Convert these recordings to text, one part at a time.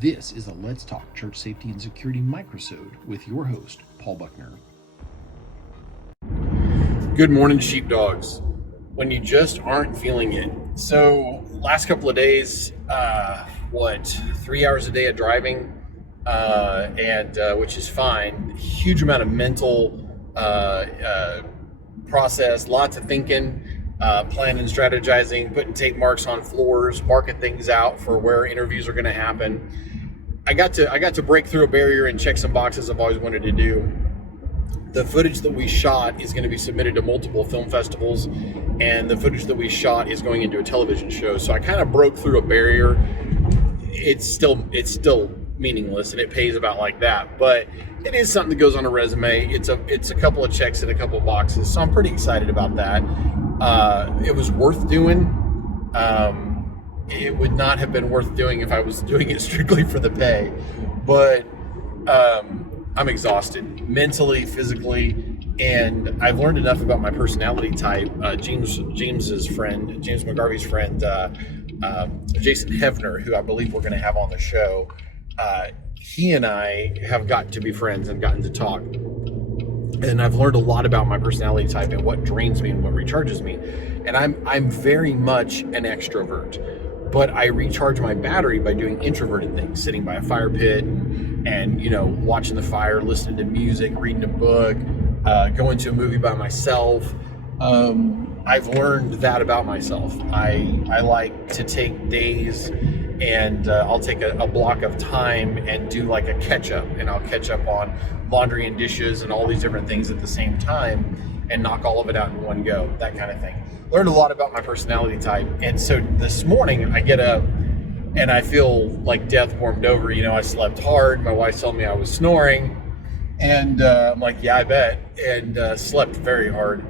This is a Let's Talk Church Safety and Security microsode with your host, Paul Buckner. Good morning, sheepdogs. When you just aren't feeling it. So, last couple of days, 3 hours a day of driving, which is fine. Huge amount of mental process, lots of thinking, planning, strategizing, putting tape marks on floors, marking things out for where interviews are going to happen. I got to break through a barrier and check some boxes I've always wanted to do. The footage that we shot is going to be submitted to multiple film festivals, and the footage that we shot is going into a television show. So I kind of broke through a barrier. It's still meaningless, and it pays about like that, but it is something that goes on a resume. It's a couple of checks in a couple of boxes, so I'm pretty excited about that. It was worth doing. It would not have been worth doing if I was doing it strictly for the pay, but I'm exhausted mentally, physically, and I've learned enough about my personality type. James McGarvey's friend, Jason Hefner, who I believe we're going to have on the show, he and I have gotten to be friends and gotten to talk. And I've learned a lot about my personality type and what drains me and what recharges me. And I'm very much an extrovert, but I recharge my battery by doing introverted things, sitting by a fire pit and watching the fire, listening to music, reading a book, going to a movie by myself. I've learned that about myself. I like to take days and I'll take a block of time and do like a catch up, and I'll catch up on laundry and dishes and all these different things at the same time and knock all of it out in one go, that kind of thing. Learned a lot about my personality type. And so this morning I get up and I feel like death warmed over. I slept hard. My wife told me I was snoring, and I'm like, yeah, I bet. And slept very hard.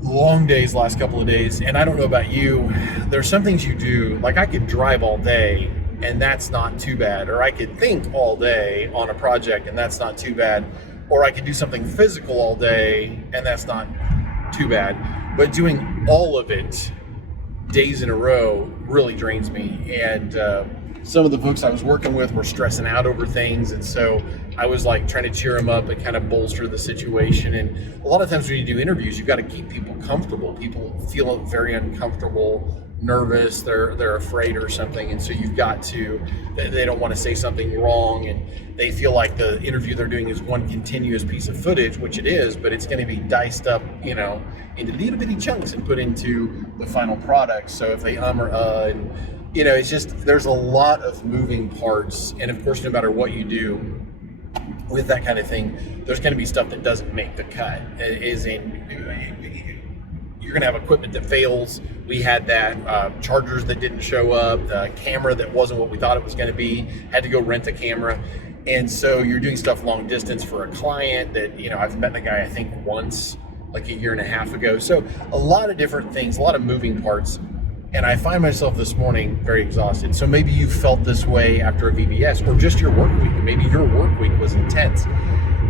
Long days last couple of days, and I don't know about you, there's some things you do, like I could drive all day and that's not too bad, or I could think all day on a project and that's not too bad, or I could do something physical all day and that's not too bad, but doing all of it days in a row really drains me. And some of the folks I was working with were stressing out over things, and so I was like trying to cheer them up and kind of bolster the situation. And a lot of times when you do interviews, you've got to keep people comfortable. People feel very uncomfortable, nervous, they're afraid or something, and so you've got to, they don't want to say something wrong, and they feel like the interview they're doing is one continuous piece of footage, which it is, but it's going to be diced up, into little bitty chunks and put into the final product. So if they and it's just, there's a lot of moving parts. And of course, no matter what you do with that kind of thing, there's going to be stuff that doesn't make the cut. You're going to have equipment that fails. We had that, chargers that didn't show up, the camera that wasn't what we thought it was going to be, had to go rent a camera. And so you're doing stuff long distance for a client that, I've met the guy, I think once, like a year and a half ago. So a lot of different things, a lot of moving parts. And I find myself this morning very exhausted. So maybe you felt this way after a VBS, or just your work week. Maybe your work week was intense.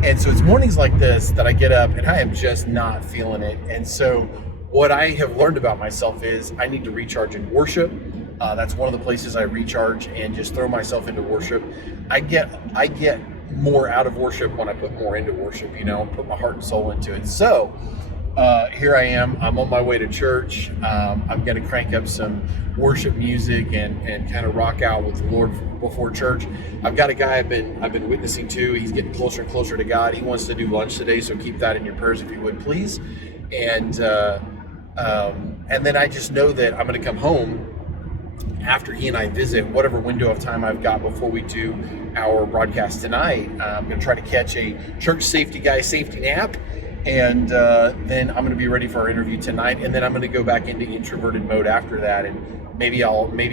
And so it's mornings like this that I get up and I am just not feeling it. And so what I have learned about myself is I need to recharge in worship. That's one of the places I recharge and just throw myself into worship. I get more out of worship when I put more into worship, put my heart and soul into it. So here I am. I'm on my way to church. I'm going to crank up some worship music and kind of rock out with the Lord before church. I've got a guy I've been witnessing to. He's getting closer and closer to God. He wants to do lunch today, so keep that in your prayers if you would, please. And then I just know that I'm going to come home after he and I visit, whatever window of time I've got before we do our broadcast tonight. I'm going to try to catch a church safety guy safety nap. And then I'm going to be ready for our interview tonight, and then I'm going to go back into introverted mode after that. And maybe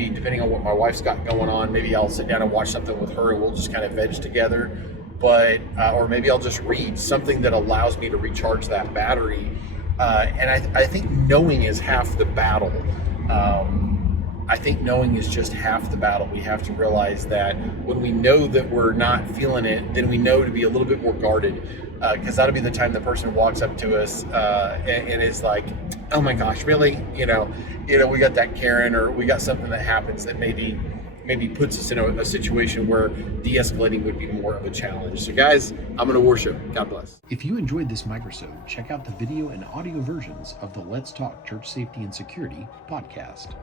depending on what my wife's got going on, maybe I'll sit down and watch something with her, and we'll just kind of veg together. But or maybe I'll just read something that allows me to recharge that battery. And I think knowing is half the battle. I think knowing is just half the battle. We have to realize that when we know that we're not feeling it, then we know to be a little bit more guarded. Because that'll be the time the person walks up to us and is like, "Oh my gosh, really? We got that Karen, or we got something that happens that maybe maybe puts us in a situation where de-escalating would be more of a challenge. So guys, I'm going to worship. God bless. If you enjoyed this microsode, check out the video and audio versions of the Let's Talk Church Safety and Security podcast.